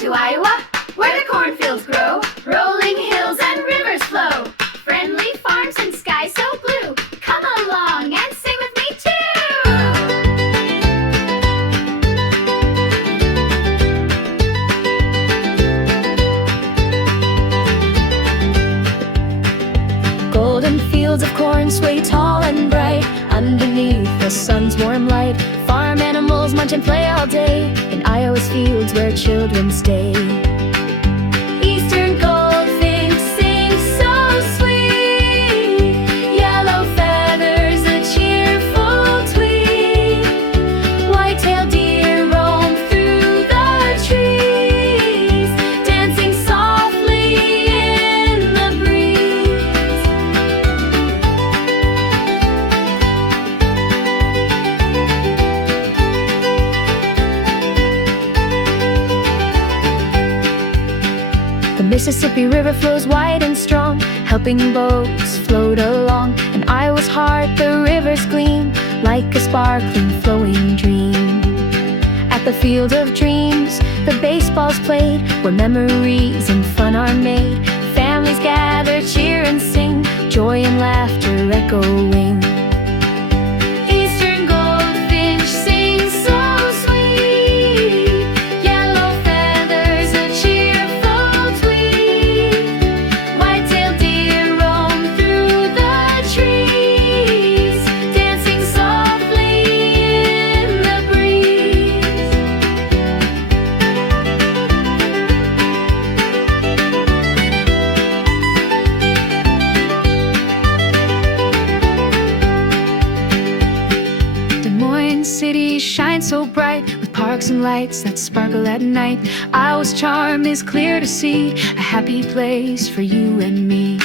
to Iowa, where the cornfields grow, rolling hills and rivers flow, friendly farms and skies so blue. Come along and sing with me too! Golden fields of corn sway tall and bright underneath the sun's warm light. Farm animals munch and play all day in Iowa's fields where children stay. Eastern goldfinch sings so sweet, yellow feathers a cheerful tweet. White-tailed deer roam through the trees, dancing softly in the breeze. The Mississippi River flows wide and strong, helping boats float along. In Iowa's heart the rivers gleam like a sparkling flowing dream. At the Field of Dreams the baseball's played, where memories and fun are made. Families gather, cheer and sing, joy and laughter echoing. Eastern goldfinch sings so sweet, yellow feathers a cheerful tweet. White-tailed deer roam through the trees, dancing softly in the breeze. Des Moines city shines so bright with parks and lights that sparkle at night. Iowa's charm is clear to see, a happy place for you and me.